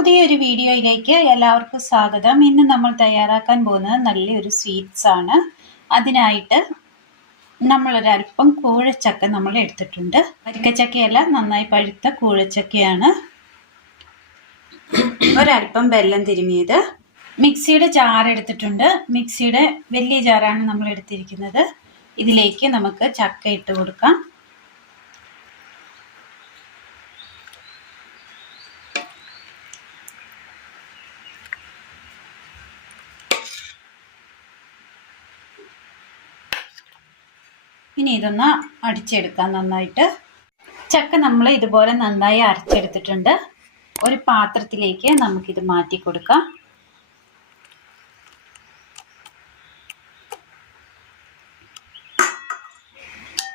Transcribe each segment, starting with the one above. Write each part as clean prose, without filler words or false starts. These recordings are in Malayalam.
പുതിയൊരു വീഡിയോയിലേക്ക് എല്ലാവർക്കും സ്വാഗതം. ഇന്ന് നമ്മൾ തയ്യാറാക്കാൻ പോകുന്നത് നല്ലൊരു സ്വീറ്റ്സ് ആണ്. അതിനായിട്ട് നമ്മളൊരല്പം കൂഴച്ചക്ക നമ്മൾ എടുത്തിട്ടുണ്ട്. വരിക്കച്ചക്കയല്ല, നന്നായി പഴുത്ത കൂഴച്ചക്കയാണ്. ഒരല്പം വെല്ലം തിരുമിയത്, മിക്സിയുടെ ജാർ എടുത്തിട്ടുണ്ട്. മിക്സിയുടെ വലിയ ജാറാണ് നമ്മൾ എടുത്തിരിക്കുന്നത്. ഇതിലേക്ക് നമുക്ക് ചക്ക ഇട്ട് കൊടുക്കാം. ഇനി ഇതൊന്ന് അടിച്ചെടുക്കാം നന്നായിട്ട്. ചക്ക നമ്മൾ ഇതുപോലെ നന്നായി അരച്ചെടുത്തിട്ടുണ്ട്. ഒരു പാത്രത്തിലേക്ക് നമുക്കിത് മാറ്റി കൊടുക്കാം.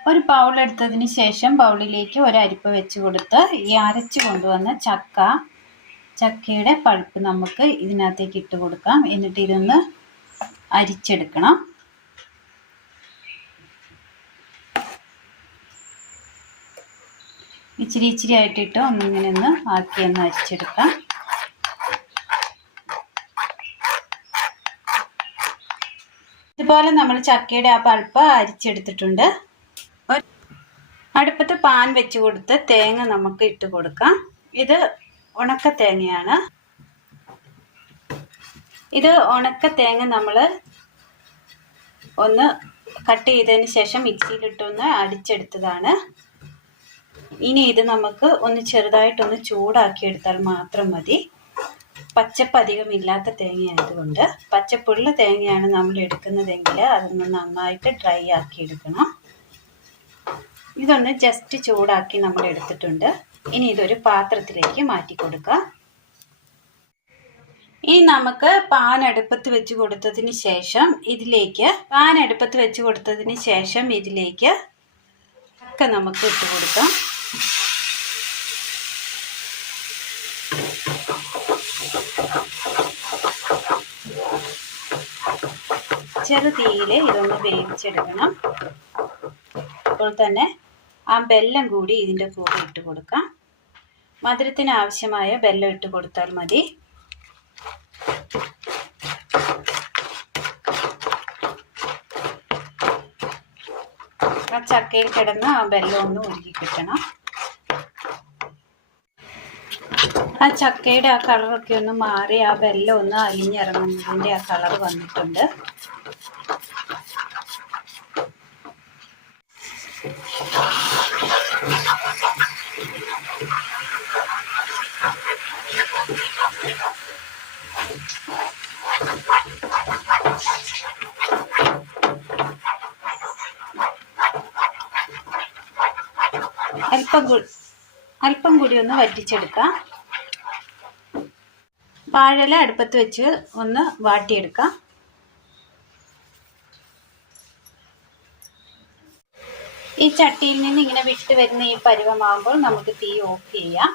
ഒരു ബൗൾ എടുത്തതിന് ശേഷം ബൗളിലേക്ക് ഒരു അരിപ്പ വെച്ച് കൊടുത്ത് ഈ അരച്ച് കൊണ്ടുവന്ന ചക്കയുടെ പൾപ്പ് നമുക്ക് ഇതിനകത്തേക്ക് ഇട്ട് കൊടുക്കാം. എന്നിട്ട് ഇതൊന്ന് അരിച്ചെടുക്കണം. ഇച്ചിരി ആയിട്ടിട്ട് ഒന്നിങ്ങനെ ഒന്ന് ആക്കിയൊന്ന് അരിച്ചെടുക്കാം. ഇതുപോലെ നമ്മൾ ചക്കയുടെ ആ പൾപ്പ് അരിച്ചെടുത്തിട്ടുണ്ട്. അടുപ്പത്ത് പാൻ വെച്ച് കൊടുത്ത് തേങ്ങ നമുക്ക് ഇട്ട് കൊടുക്കാം. ഇത് ഉണക്ക തേങ്ങയാണ്. ഇത് ഉണക്ക തേങ്ങ നമ്മൾ ഒന്ന് കട്ട് ചെയ്തതിന് ശേഷം മിക്സിയിലിട്ടൊന്ന് അടിച്ചെടുത്തതാണ്. ഇനി ഇത് നമുക്ക് ഒന്ന് ചെറുതായിട്ടൊന്ന് ചൂടാക്കി എടുത്താൽ മാത്രം മതി. പച്ചപ്പ് അധികം ഇല്ലാത്ത തേങ്ങ ആയതുകൊണ്ട്, പച്ചപ്പുള്ള തേങ്ങയാണ് നമ്മൾ എടുക്കുന്നതെങ്കിൽ അതൊന്ന് നന്നായിട്ട് ഡ്രൈ ആക്കി എടുക്കണം. ഇതൊന്ന് ജസ്റ്റ് ചൂടാക്കി നമ്മൾ എടുത്തിട്ടുണ്ട്. ഇനി ഇതൊരു പാത്രത്തിലേക്ക് മാറ്റി കൊടുക്കാം. ഇനി നമുക്ക് പാൻ അടുപ്പത്ത് വെച്ച് കൊടുത്തതിന് ശേഷം ഇതിലേക്ക് ചക്ക നമുക്ക് ഇട്ട് കൊടുക്കാം. ചെറുതീയിൽ ഇതൊന്ന് വേവിച്ചെടുക്കണം. അപ്പോൾ തന്നെ ആ വെല്ലം കൂടി ഇതിൻ്റെ കൂടെ ഇട്ട് കൊടുക്കാം. മധുരത്തിന് ആവശ്യമായ വെല്ലം ഇട്ട് കൊടുത്താൽ മതി. ആ ചക്കയിൽ കിടന്ന് ആ വെല്ലം ഒന്ന് ഉരുകി കിട്ടണം. ആ ചക്കയുടെ ആ കളറൊക്കെ ഒന്ന് മാറി ആ വെല്ലം ഒന്ന് അലിഞ്ഞിറങ്ങുന്നതിൻ്റെ ആ കളർ വന്നിട്ടുണ്ട്. അല്പം കൂടി ഒന്ന് വറ്റിച്ചെടുക്കാം. വാഴയില അടുപ്പത്ത് വെച്ച് ഒന്ന് വാട്ടിയെടുക്കാം. ഈ ചട്ടിയിൽ നിന്ന് ഇങ്ങനെ വിട്ട് വരുന്ന ഈ പരുവമാകുമ്പോൾ നമുക്ക് തീ ഓഫ് ചെയ്യാം.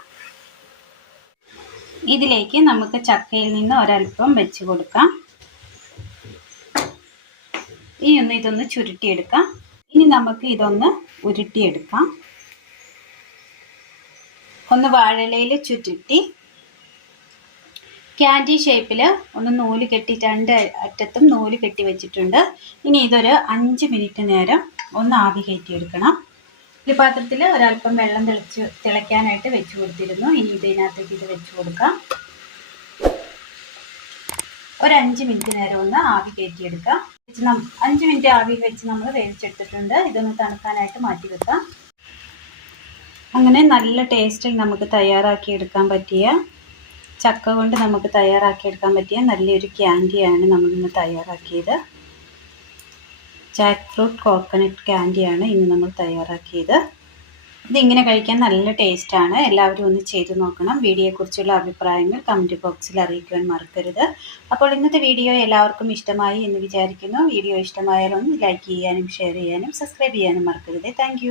ഇതിലേക്ക് നമുക്ക് ചക്കയിൽ നിന്ന് ഒരല്പം വെച്ച് കൊടുക്കാം. ഇതൊന്ന് ചുരുട്ടിയെടുക്കാം. ഇനി നമുക്ക് ഇതൊന്ന് ഉരുട്ടിയെടുക്കാം. ഒന്ന് വാഴയിലയിൽ ചുരുട്ടി ക്യാൻഡി ഷേപ്പിൽ ഒന്ന് നൂല് കെട്ടി, രണ്ട് അറ്റത്തും നൂല് കെട്ടി വെച്ചിട്ടുണ്ട്. ഇനി ഇതൊരു 5 മിനിറ്റ് നേരം ഒന്ന് ആവി കയറ്റിയെടുക്കണം. ഒരു പാത്രത്തിൽ ഒരല്പം വെള്ളം തിളയ്ക്കാനായിട്ട് വെച്ച് കൊടുത്തിരുന്നു. ഇനി ഇതിനകത്തേക്ക് ഇത് വെച്ച് കൊടുക്കാം. ഒരു 5 മിനിറ്റ് നേരം ഒന്ന് ആവി കയറ്റിയെടുക്കാം. 5 മിനിറ്റ് ആവി വെച്ച് നമ്മൾ വേവിച്ചെടുത്തിട്ടുണ്ട്. ഇതൊന്ന് തണുക്കാനായിട്ട് മാറ്റി വെക്കാം. അങ്ങനെ നല്ല ടേസ്റ്റിൽ നമുക്ക് തയ്യാറാക്കിയെടുക്കാൻ പറ്റിയ, ചക്ക കൊണ്ട് നമുക്ക് തയ്യാറാക്കിയെടുക്കാൻ പറ്റിയ നല്ലൊരു ക്യാൻഡിയാണ് നമ്മളിന്ന് തയ്യാറാക്കിയത്. ജാക്ക് ഫ്രൂട്ട് കോക്കനട്ട് ക്യാൻഡിയാണ് ഇന്ന് നമ്മൾ തയ്യാറാക്കിയത്. ഇതിങ്ങനെ കഴിക്കാൻ നല്ല ടേസ്റ്റാണ്. എല്ലാവരും ഒന്ന് ചെയ്തു നോക്കണം. വീഡിയോയെക്കുറിച്ചുള്ള അഭിപ്രായങ്ങൾ കമൻറ്റ് ബോക്സിൽ അറിയിക്കുവാൻ മറക്കരുത്. അപ്പോൾ ഇന്നത്തെ വീഡിയോ എല്ലാവർക്കും ഇഷ്ടമായി എന്ന് വിചാരിക്കുന്നു. വീഡിയോ ഇഷ്ടമായാൽ ഒന്ന് ലൈക്ക് ചെയ്യാനും ഷെയർ ചെയ്യാനും സബ്സ്ക്രൈബ് ചെയ്യാനും മറക്കരുത്. താങ്ക്